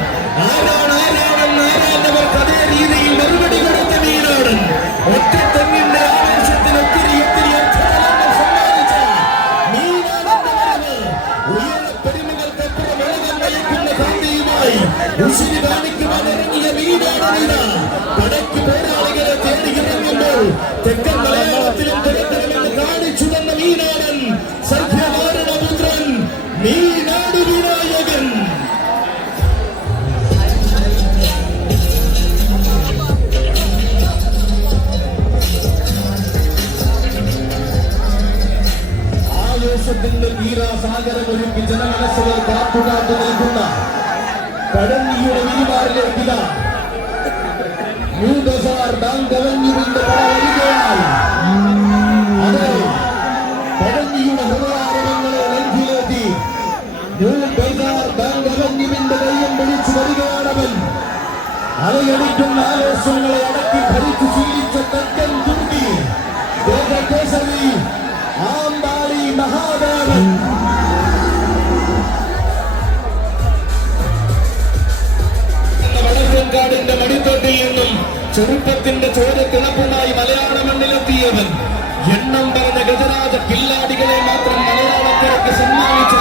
ആരാണെന്ന് ആരാഞ്ഞവർക്ക് അതേ രീതിയിൽ മറുപടി കൊടുത്ത മീനാടൻ. ഒറ്റത്തെങ്ങിന്റെ ആവേശത്തിന് ഒത്തിരി അർത്ഥതലങ്ങൾ സമ്മാനിച്ച മീനാടന്റെ വരവ് ഉയർന്ന പെരുമകൾക്കപ്പുറം വെള്ളം നയിക്കുന്ന കാന്തിയുമായി ഉശിരി കാണിക്കുവാൻ ഇറങ്ങിയ വീരാണിത പടയ്ക്ക് പോരാളികളെ തേടിയിറങ്ങുമ്പോൾ തെക്കൻ മലയാളത്തിലും തിരക്കണമെന്ന് കാണിച്ചു തന്ന വീരാടൻ സഖ്യവാരണപുത്രൻ മീനാട് വിനായകൻ. ആവേശത്തിന്റെ വീരാസാഗരം ഒരുക്കി ജനമനസ്സുകൾ കാത്തുകാത്തു നിൽക്കുന്ന പഴഞ്ഞിയുടെ വിരിമാറിലേക്ക് ഇതാ ന്യൂ ബസാർ ബാങ്ക് അവന്യൂവിന്റെ പട വരികയാൽ അതെ പഴഞ്ഞിയുടെ ഹൃദയാരവങ്ങളെ നെഞ്ചിലേറ്റി ന്യൂ ബസാർ ബാങ്ക് അവന്യൂവിന്റെ കയ്യം പിടിച്ചു വരികയാണവൻ. അലയടിക്കുന്ന ആവേശങ്ങളെ അടക്കി ഭരിച്ചു ശീലിച്ച തെക്കൻ തുർക്കി ദേശകേസരി ആമ്പാടി മഹാദേവൻ. വടക്കൻകാടിന്റെ മടിത്തൊട്ടിൽ നിന്നും ചെറുപ്പത്തിന്റെ ചോരത്തിളപ്പുമായി മലയാള മണ്ണിലെത്തിയവൻ എണ്ണം പറഞ്ഞ ഗജരാജ കില്ലാടികളെ മാത്രം മലയാളത്തിലേക്ക് സമ്മാനിച്ച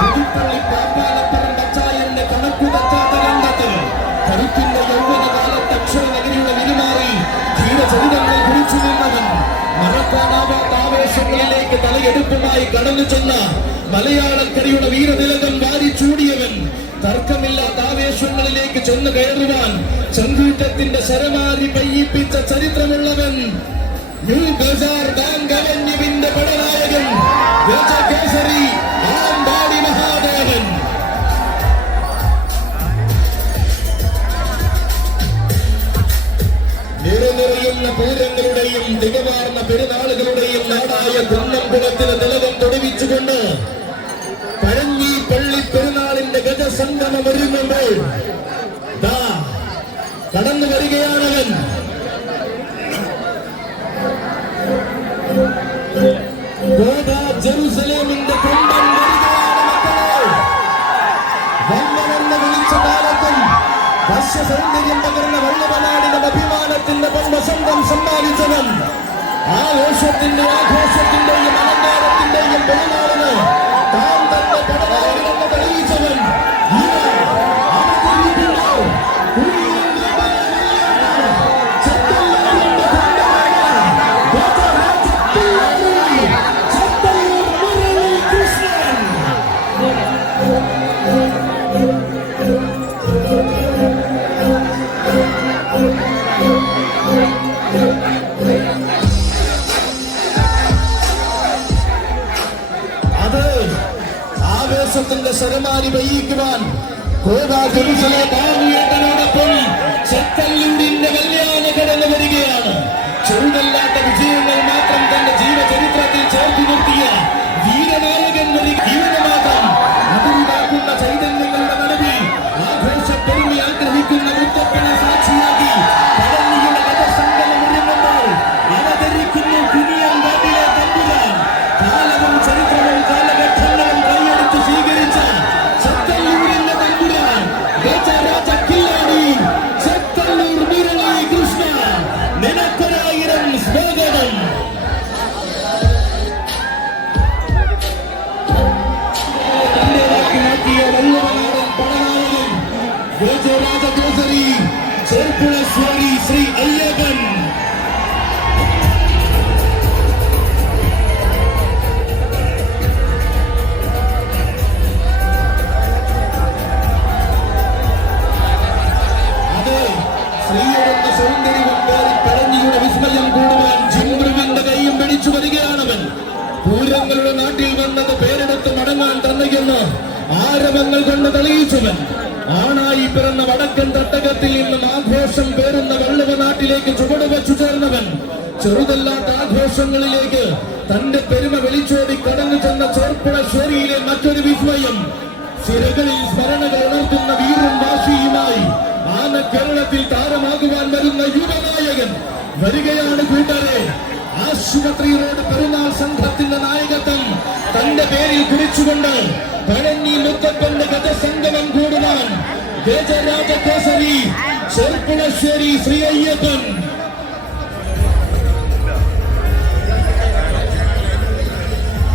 പുതുപ്പള്ളി പാപ്പാലപ്പുറം പച്ചായന്റെ കണക്കു തച്ചാത്ത രംഗത്തിൽ കരുത്തിന്റെ യൗവനകാലത്ത് അക്ഷരനഗരിയുടെ വിരുമാറി ധീരചരിതങ്ങൾ കുറിച്ചു നിന്നവൻ മറക്കാനാവാത്ത ആവേശങ്ങളിലേക്ക് തലയെടുപ്പുമായി കടന്നു ചെന്ന മലയാളക്കരയുടെ വീരതിലകം വാരിച്ചൂടിയവൻ തർക്കമില്ലാത്ത ആവേശങ്ങളിലേക്ക് ചെന്ന് കയറുവാൻ ചങ്കൂറ്റത്തിന്റെ ശരമാരി പെയ്യിപ്പിച്ച ചരിത്രമുള്ളവൻ ന്യൂ ബസാർ ബാങ്ക് അവന്യൂവിന്റെ പടനായകൻ ദേശകേസരി ആമ്പാടി മഹാദേവൻ. നിറനിറയുന്ന പൂരങ്ങളുടെയും തികവാർന്ന പെരുന്നാളുകളുടെയും നാടായ കുന്നംകുളത്തിന് തിലകം തൊടുവിച്ചുകൊണ്ട് പഴഞ്ഞി പള്ളി പെരുന്നാളിന്റെ ഗജസംഗമം ഒരുങ്ങുമ്പോൾ കടന്നു വരികയാണവൻ. ജെറുസലേമിന്റെ കൊമ്പൻ വരികയാണ് മക്കളെ. വന്നെന്ന് വിളിച്ച കാലത്തും വശ്യസൗന്ദര്യം പകർന്ന വള്ളവനാടിന്റെ അഭിമാനത്തിന്റെ പൊൻവസന്തം സമ്മാനിച്ചവൻ ആഘോഷത്തിന്റെ ആഘോഷത്തിന്റെയും അലങ്കാരത്തിന്റെയും പെരുന്നാളിന് താൻ തന്നെ പടനായകനെന്ന് തെളിയിച്ചവൻ ആവേശത്തിന്റെ ശരമാരി പെയ്യിക്കുവാൻ ജെറുസലേമിനോടൊപ്പം ചെത്തല്ലൂരിന്റെ കല്യാണ കടന്നു വരികയാണ്. ചെറുതല്ലാത്ത വിജയങ്ങൾ മാത്രം തന്റെ ജീവചരിത്രത്തിൽ ചേർത്ത് നിർത്തിയ വീരനായകൻ ഇവന് മാത്രം അതിരുതാക്കുന്ന ചൈതന്യങ്ങളുടെ നടുവിൽ ആഘോഷപ്പെരുമി ആഗ്രഹിക്കുന്ന മുത്തപ്പനെ സാക്ഷിയാക്കി പഴഞ്ഞിയുടെ ഗജസംഗമം ഒരുങ്ങുമ്പോൾ അവതരിക്കുന്നു കുനിയം കാട്ടിലെ തമ്പുരാൻ. കാലവും ചരിത്രവും കാലഘട്ടങ്ങളും കൈയെടുത്ത് സ്വീകരിച്ച ചെത്തല്ലൂരിന്റെ തമ്പുരാൻ ഗജരാജ കില്ലാടി ചെത്തല്ലൂർ മുരളി കൃഷ്ണ നിനക്കൊരായിരം സ്വാഗതം. മാറ്റിയ വള്ളുവനാടൻ പടനായകൻ ഗജരാജകേസരി ചെർപ്പുളശ്ശേരി ശ്രീ അയ്യപ്പൻ. സ്ത്രീയുടെ സൗന്ദര്യവും പേറി പഴഞ്ഞിയുടെ വിസ്മയം കൂടുവാൻ ജിംബ്രുവിന്റെ കൈയും പിടിച്ചു വരികയാണവൻ. പൂരങ്ങളുടെ നാട്ടിൽ വന്നത് പേരെടുത്ത് മടങ്ങാൻ തന്നെയെന്ന് ആരവങ്ങൾ കൊണ്ട് തെളിയിച്ചവൻ. ആണായി പിറന്ന വടക്കൻ തട്ടകത്തിൽ നിന്നും ആഘോഷം പേരുന്ന വള്ളുവ നാട്ടിലേക്ക് ചുവടുവച്ചു ചേർന്നവൻ. ചെറുതല്ലാത്ത ആഘോഷങ്ങളിലേക്ക് തന്റെ പെരുമ വിളിച്ചോടി കടന്നു ചെന്ന ചെർപ്പുളശ്ശേരിയിലെ മറ്റൊരു വിസ്മയം. സിരകളിൽ സ്മരണകൾ ഉണർത്തുന്ന വീറും വാശിയുമായി ആന കേരളത്തിൽ താരമാകുവാൻ വരുന്ന യുവനായകൻ വരികയാണ് കൂട്ടരെ. ആശുപത്രി റോഡ് പെരുന്നാൾ സംഘത്തിന്റെ നായകത്വം തന്റെ പേരിൽ കുറിച്ചുകൊണ്ട് പഴഞ്ഞി മുത്തപ്പന്റെ ഗജസംഗമം കൂടുവാൻ ഗജരാജകേസരി ചെർപ്പുളശ്ശേരി ശ്രീ അയ്യപ്പൻ.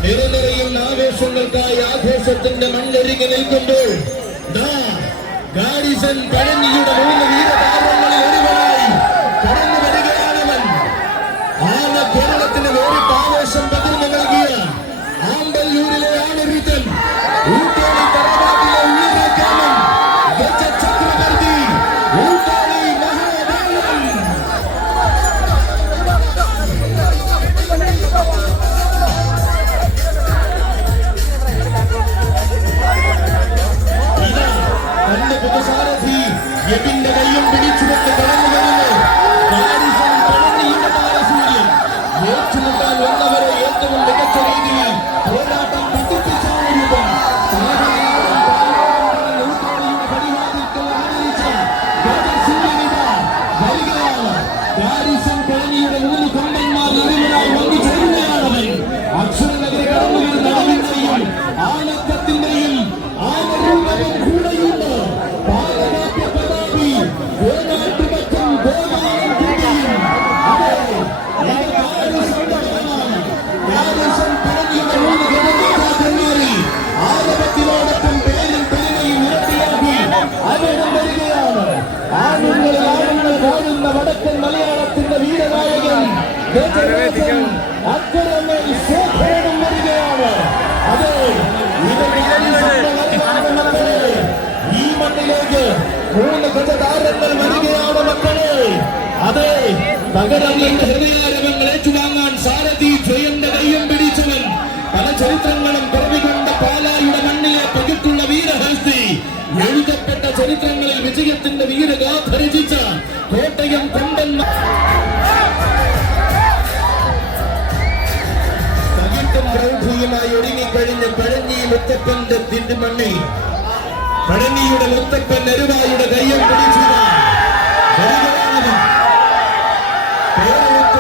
നിറനിറയുന്ന ആവേശങ്ങൾക്കായി ആഘോഷത്തിന്റെ മണ്ണൊരുങ്ങി നിൽക്കുമ്പോൾ ഗാരിസൺ പഴനിയുടെ 3 വീരതാരങ്ങളിൽ ഒരുവനായി കടന്നു വരികയാണവൻ. ആന കേരളത്തിന് വേറിട്ട ആവേശം പകർന്നു നൽകിയ ആമ്പല്ലൂരിലെ ആനരുദ്ധൻ, ഊട്ടോളി തറവാട്ടിലെ ഉള്ളിലേക്കാമൻ, ഗജചക്രവർത്തി ഊട്ടോളി മഹാദേവൻ. ഇതാ തന്റെ പുതുസാരഥി എബിന്റെ കയ്യും പിടിച്ചുകൊണ്ട് കടന്നു വരുന്നു. ഗാരിസൺ പഴനിയുടെ താരസൂര്യൻ. ഏറ്റുമുട്ടാൻ വന്നവരെ ഏറ്റവും മികച്ച രീതിയിൽ പോരാട്ടം പഠിപ്പിച്ച ആനരുദ്ധൻ. ഗാരിസൺ പഴനിയുടെ 3 കൊമ്പന്മാർ ഒരുവനായി വന്നു ചേരുകയാണവൻ. അക്ഷരനഗരി കടന്നു വരുന്ന അടവിന്റെയും ആനത്തത്തിന്റെയും ആനരൂപവും കൂടെയുണ്ട്. പാലനാട്യ പ്രതാപി വേണാട്ടുമറ്റും ഗോപാലൻ കൂടിയും. അതെ, ഇത് ഗാരിസന്റെ മകനാണ്. ഗാരിസൺ പഴനിയുടെ 3 ഗജരാജാക്കന്മാരിൽ ആരവത്തിനോടൊപ്പം പേരും പെരുമയും ഇരട്ടിയാക്കി അവിടം വരികയാണ്. ആണുങ്ങൾ കാണുന്ന വടക്കൻ മലയാളത്തിന്റെ വീരനായകൻ ഗജരാജൻ അക്കരമേൽ ശേഖരനും വരികയാണ്. അതെ, ഇത് ഈ മണ്ണിലേക്ക് 3 ഗജതാരങ്ങൾ വരികയാണ് മക്കളെ. അതെ, പകരം ഹൃദയാരവങ്ങൾ ഏറ്റുവാങ്ങാൻ സാരഥി ജയന്റെ കയ്യും പിടിച്ചവൻ. പല ചരിത്രങ്ങളും പിറവികൊണ്ട പാലായുടെ മണ്ണിലെ പകിട്ടുള്ള വീരഹസ്തി. എഴുതപ്പെട്ട ചരിത്രങ്ങളിൽ വിജയത്തിന്റെ വീരഗാഥ രചിച്ച കോട്ടയം കൊമ്പന്മാർ. പകിട്ടും പ്രൗഢിയുമായി ഒരുങ്ങിക്കഴിഞ്ഞ പഴഞ്ഞി മുത്തപ്പന്റെ തിരുമണ്ണിൽ പഴനിയുടെ മുത്തപ്പൻ എരുവായുടെ കയ്യം പിടിച്ചത്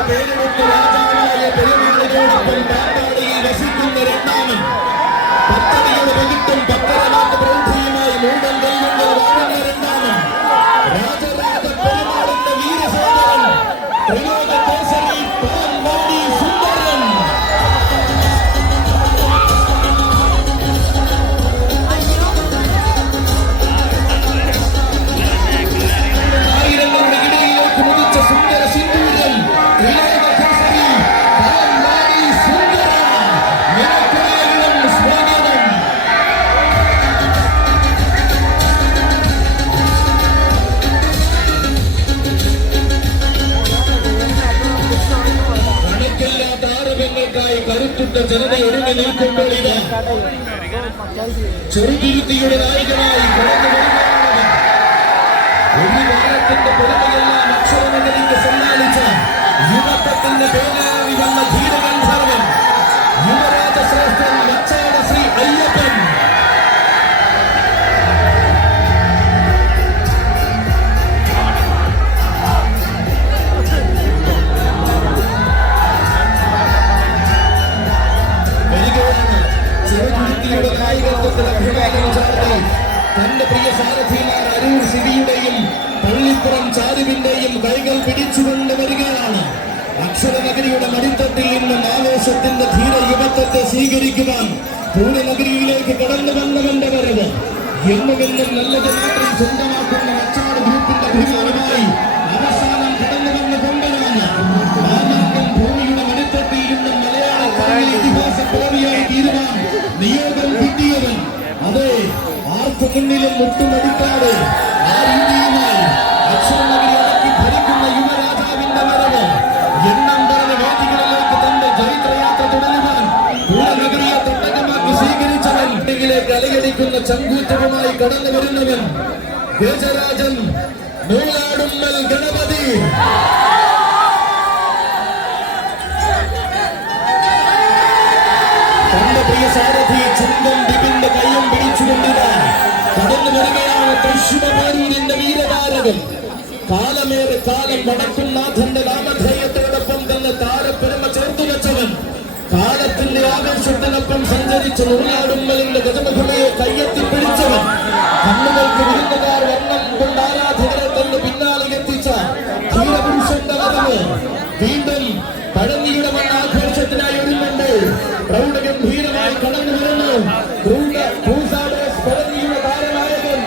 പേരെടുത്ത് രാജാവായ പെരുമാളിനോടൊപ്പം പാമ്പാടിയിൽ വസിക്കുന്ന രണ്ടാമൻ. പത്തടിയുടെ പകിട്ടും പത്തരമാറ്റ് പ്രൗഢിയുമായി മൂടൽ കൈകൊണ്ട് വാഴുന്ന രണ്ടാമൻ. രാജരാജ പെരുമാളിന്റെ വീരസേനൻ, ത്രിലോക കേസരി പാമ്പാടി സുന്ദരൻ. ആയിരങ്ങളുടെ ഇടയിലേക്ക് മുതിച്ച സുന്ദര സിന്ദൂരൻ, ത്രിലോക കേസരി പാമ്പാടി സുന്ദരൻ. നിനക്കുടയണം സ്വാഗതം. കണക്കില്ലാത്ത ആരവങ്ങൾക്കായി കരുത്തുറ്റ ജനത ഒരുങ്ങി നിൽക്കുമ്പോൾ ഇത് ചെറുതുരുത്തിയുടെ നായകനായി കടന്നു വരികയാണ്. ഒരു കാലത്തിന്റെ പൊരുമയെല്ലാം അക്ഷരമണ്ഡലിക്ക് സമ്മാനിച്ച യുവത്വത്തിന്റെ പേരായി വന്ന ധീരഗന്ധർവൻ, യുവരാജശ്രേഷ്ഠൻ വച്ചാട ശ്രീ അയ്യപ്പൻ. വരികയാണ്. ചെറുതുരുത്തിയുടെ നായകത്വത്തിൽ അഭിമാനം ചാർത്തി തന്റെ പ്രിയ സാരഥിമാർ അരൂർ സിബിയുടെയും പള്ളിപ്പുറം ചാരുവിന്റെയും കൈകൾ പിടിച്ചുകൊണ്ട് വരികയാണ്. അക്ഷരനഗരിയുടെ മടിത്തട്ടിൽ നിന്നും ആവേശത്തിന്റെ ധീര യുവത്വത്തെ സ്വീകരിക്കുവാൻ പൂർണ്ണനഗരിയിലേക്ക് കടന്നു വന്നവന്റെ വരവ് എന്നുമെന്നും നല്ലത് മാത്രം സ്വന്തമാക്കുന്ന മച്ചാട് ഗ്രൂപ്പിന്റെ അഭിമാനമായി അവസാനം കടന്നു വന്ന കൊമ്പനാണ്. ആനാക്കം ഭൂമിയുടെ മടിത്തട്ടിൽ നിന്നും മലയാള കരയിലെ ഇതിഹാസ കോവിയായി തീരുവാൻ നിയോഗം കിട്ടിയവൻ. അതെ, ആർക്കു മുന്നിലും മുട്ടുമടിക്കാതെ ആ രീതിയുമായി അക്ഷരനഗരി അടക്കി ഭരിക്കുന്ന യുവരാജാവിന്റെ വരവ് എണ്ണം പറഞ്ഞ വേദികളിലേക്ക് തന്റെ ചരിത്രയാത്ര തുടരുവാൻ പൂർണ്ണനഗരിയെ തൊട്ടകമാക്കി സ്വീകരിച്ചവൻ. ിലേക്ക് അലയടിക്കുന്ന ചങ്കൂറ്റവുമായി കടന്നു വരുന്നവൻ ഗജരാജൻ നൂലാടുമ്മൽ ഗണപതി. തന്റെ പ്രിയ സാരഥി ചുണ്ടൻ ബിബിന്റെ കയ്യും പിടിച്ചുകൊണ്ടിത് കടന്നു വരികയാണ്. തൃശ്ശൂരിന്റെ വീരതാരകൻ, കാലമേറെ കാലം വടക്കുംനാഥന്റെ നാമധേയത്തോടൊപ്പം തന്നെ താരപ്പെരുമ ചേർത്തു വെച്ചവൻ, കാലത്തിന്റെ ആവേശത്തിനൊപ്പം സഞ്ചരിച്ച നൂലാടുമ്മലിന്റെ ഗജമുഖമയെ കയ്യെത്തി പിടിച്ചവൻ, കണ്ണുകൾക്ക് വിരുന്നുകാർ വർണ്ണം കൊണ്ട് ആരാധകരെ തന്റെ പിന്നാലെ എത്തിച്ച ധീരപുരുഷന്റെ വരവ് വീണ്ടും പഴനിയുടെ മണ്ണാഘോഷത്തിനായി ഒരുങ്ങുമ്പോൾ പ്രൗഢഗംഭീരമായി കടന്നു വരുന്നു. പഴനിയുടെ താരനായകൻ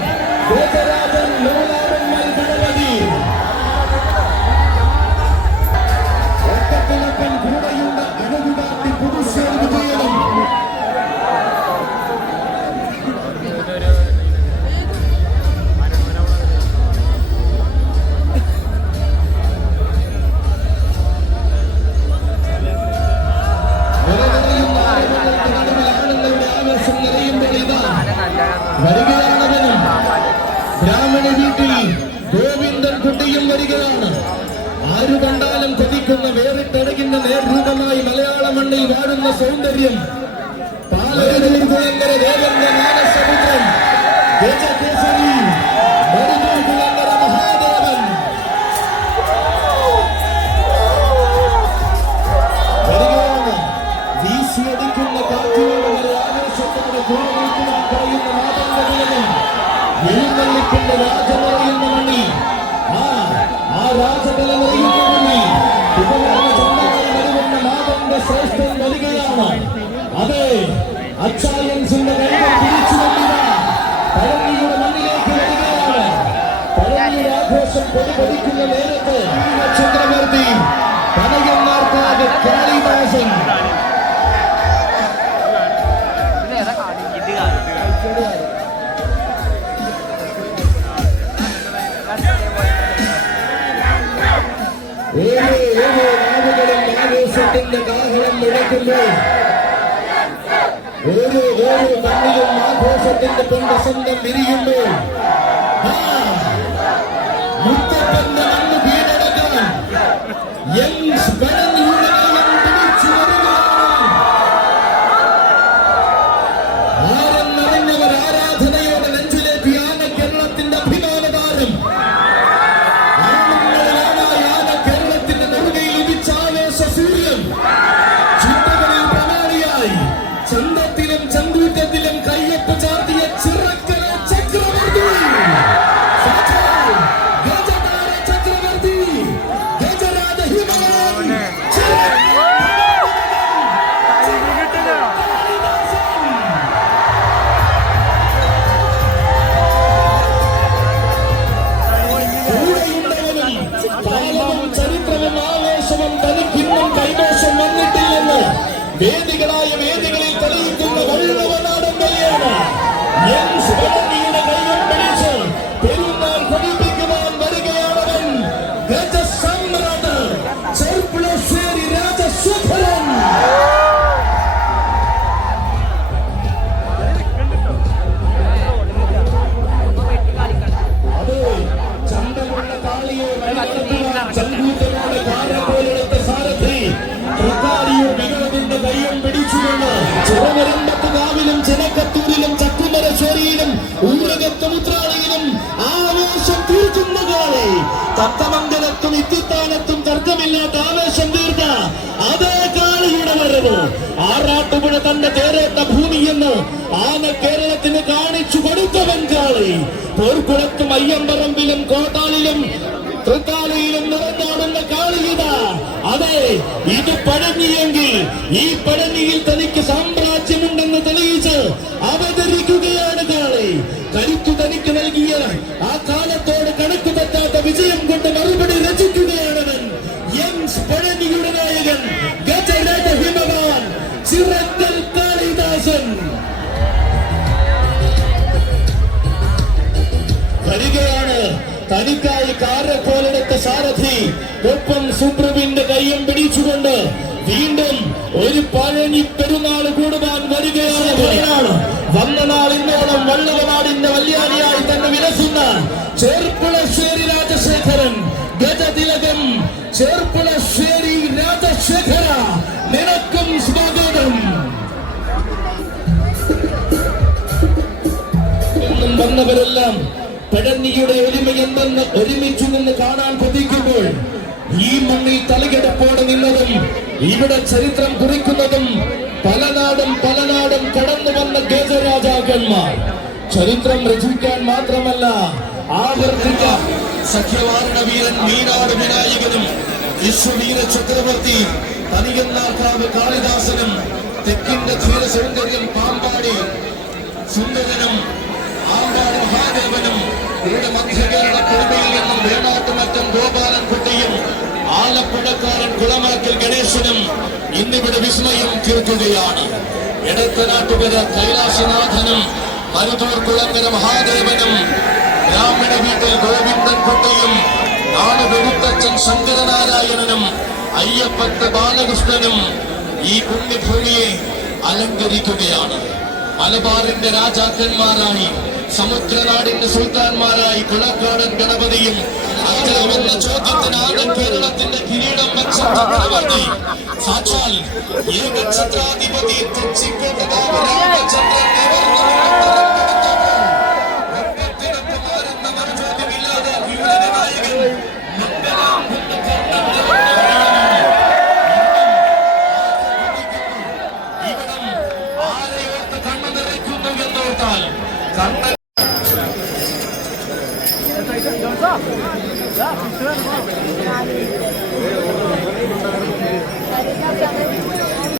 വരികയാണവനും ബ്രാഹ്മണ വീട്ടിൽ ഗോവിന്ദൻ കുട്ടിയും വരികയാണ്. ആരു കണ്ടാലും കൊതിക്കുന്ന വേറിട്ടടങ്ങുന്ന നേർരൂപമായി മലയാള മണ്ണിൽ വാഴുന്ന സൗന്ദര്യം പാലരുകുളങ്ങര ദേവന്റെ മാനസമുദ്രം ഗജകേസരി മരുകുളങ്ങര മഹാദേവൻ വരികയാണ്. വീശിയടിക്കുന്ന കാറ്റിനോട് വളരെ ആവേശത്തോടെ കൂടെ പറയുന്ന മാതൃകകളും എഴുന്നള്ളിപ്പിന്റെ രാജമറിയുന്ന മണ്ണിൽ ആ രാജതലമറിയുന്ന മണ്ണിൽ ഉപകരണ ചന്തമായി വരുന്ന മാതന്റെ ശ്രേഷ്ഠൻ വരികയാണ്. അതെ, അച്ചായൻസിന്റെ കൈകൾ പിടിച്ചുകൊണ്ടില്ല പഴനിയുടെ മണ്ണിലേക്ക് വരികയാണ്. പഴനിയുടെ ആഘോഷം പൊടിപൊടിക്കുന്ന നേരത്ത് ചക്രവർത്തി പനയന്മാർക്കാകെ കാളിദാസൻ ഓരോ നാടുകളിൽ ആഘോഷത്തിന്റെ കാഹളം മുഴക്കുമ്പോൾ ഓരോ മണ്ണിലും ആഘോഷത്തിന്റെ പൊൻവസന്തം വിരിയുമ്പോൾ മുത്തപ്പന്റെ മണ്ണ് കീഴടക്കാൻ ആരെന്നറിഞ്ഞവർ ആരാധനയോടെ നെഞ്ചിലേക്ക് യാന കേരളത്തിന്റെ അഭിമാനതാരം ആണുങ്ങളിലാണ് കേരളത്തിന്റെ നെറുകയിൽ ഉദിച്ച ആവേശ സൂര്യൻ ചിന്തകളിൽ പ്രമാണിയായി ചന്തത്തിലും ചങ്കൂറ്റത്തിലും കയ്യൊപ്പ് ചാർത്തിയ ചിറക്കല ചക്രവർത്തി ചക്രവർത്തി ഗജരാജ ഹിമവാൻ ചരിത്രവും ആവേശവും തനിക്കിന്നും കൈമോശം വന്നിട്ടില്ലെന്ന് വേദികളായ വേദികളിൽ തെളിയിക്കുന്ന വള്ളവനാടൻ കല്യാണ്. പഴനിയുടെ കൈകൾ പിടിച്ച് പെരുന്നാൾ കൊടിപ്പിക്കുവാൻ വരികയാണവൻ ഗജസമ്രാട്ട് ചെർപ്പുളശ്ശേരി രാജശേഖരൻ. അത് ചന്തമുള്ള കാളിയെ ചങ്കൂറ്റനോട് കാരപ്പോലെടുത്ത സാരഥി തൃക്കാരിയോ വിനോദിന്റെ കയ്യും പിടിച്ചുകൊണ്ട് ചെറുവരമ്പത്ത് കാവിലും ചിനക്കത്തൂരിലും ചക്കുമരശ്ശേരിയിലും ഊരകത്ത് മുത്രാളിയിലും ആവേശം തീർക്കുന്ന കാളി തത്തമംഗലത്തും ഇത്തിത്താനത്തും തർക്കമില്ലാത്ത ആവേശം തീർത്ത അതേ കാളിയുടെ വരവ് ആറാട്ടുപുഴ തന്റെ തേരേട്ട ഭൂമിയെന്ന് ആന കേരളത്തിന് കാണിച്ചു കൊടുത്തവൻ കാളി പോർക്കുളത്തും അയ്യമ്പറമ്പിലും കോട്ടാലിലും തൃക്കാലയിലും നിറഞ്ഞാടുന്ന കാളിയിത. അതെ, ഇത് പഴനിയെങ്കിൽ ഈ പഴനിയിൽ തനിക്ക് സാമ്രാജ്യമുണ്ടെന്ന് തെളിയിച്ച് അവതരിക്കുകയാണ് കാളി. കരുത്തു തനിക്ക് നൽകിയ ആ കാലത്തോട് കണക്ക് തെറ്റാത്ത വിജയം കൊണ്ട് മറുപടി രചിക്കുകയാണവൻ. പഴനിയുടെ നായകൻ ഗജരാജ ഹിമവാൻ ചിറക്കൽ കാളിദാസൻ വരികയാണ്. തനിക്കായി കാരക്കോലെടുത്ത സാരഥി ഒപ്പം സുപ്രഭിന്റെ കയ്യും പിടിച്ചുകൊണ്ട് വീണ്ടും ഒരു പഴനി പെരുന്നാൾ കൂടുവാൻ വരികയാണ്. വന്ന നാൾ ഇന്നോളം വള്ളവനാടിന്റെ വല്യാണിയായി തന്നെ വിലസുന്ന ചെർപ്പുളശ്ശേരി രാജശേഖരൻ ഗജതിലകം ചെർപ്പുളശ്ശേരി രാജശേഖര, നിനക്കും സ്വാഗതം. വന്നവരെല്ലാം പഴനിയുടെ ഒരുമയെന്തെന്ന് ഒരുമിച്ചു നിന്ന് കാണാൻ കൊതിക്കുമ്പോൾ ഈ മണ്ണിൽ തലകിടപ്പോടെ നിന്നതും ഇവിടെ ചരിത്രം കുറിക്കുന്നതും പല നാടും കടന്നു വന്ന ഗജരാജാക്കന്മാർ ചരിത്രം രചിക്കാൻ മാത്രമല്ല ആവർത്തിക്കാൻ സഖ്യവാരണ വീരൻ മീനാട് വിനായകനും വിശ്വവീര ചക്രവർത്തി തനിയന്നാർക്കാവ് കാളിദാസനും തെക്കിന്റെ ധീര സൗന്ദര്യം പാമ്പാടി സുന്ദരനും ആമ്പാടി മഹാദേവനും ഇവിടെ മധ്യകേരള കൊടുമയിൽ നിന്നും വേണാട്ടുമറ്റം ഗോപാലൻകുട്ടിയും ആലപ്പുഴക്കാരൻ കുളമാക്കൽ ഗണേശനും ഇന്നിവിടെ വിസ്മയം തീർക്കുകയാണ്. എടത്തനാട്ടുകര കൈലാസനാഥനും മരുതൂർ കുളങ്ങര മഹാദേവനും ബ്രാഹ്മണ വീട്ടിൽ ഗോവിന്ദൻകുട്ടിയും നാടുവെഴുത്തച്ഛൻ ശങ്കരനാരായണനും അയ്യപ്പത്ത് ബാലകൃഷ്ണനും ഈ പുണ്യഭൂമിയെ അലങ്കരിക്കുകയാണ്. മലബാറിന്റെ രാജാക്കന്മാരായി സമുദ്രനാടിന്റെ സുൽത്താൻമാരായി കുളക്കാടൻ ഗണപതിയും അഞ്ചാമെന്ന ചോദ്യത്തിന് ആദ്യ കേരളത്തിന്റെ കിരീടം വെച്ച ചക്രവർത്തി സാക്ഷാൽ ഏകഛത്രാധിപതി തെച്ചിക്കോട്ടുകാവ് രാമചന്ദ്രൻ Dạ,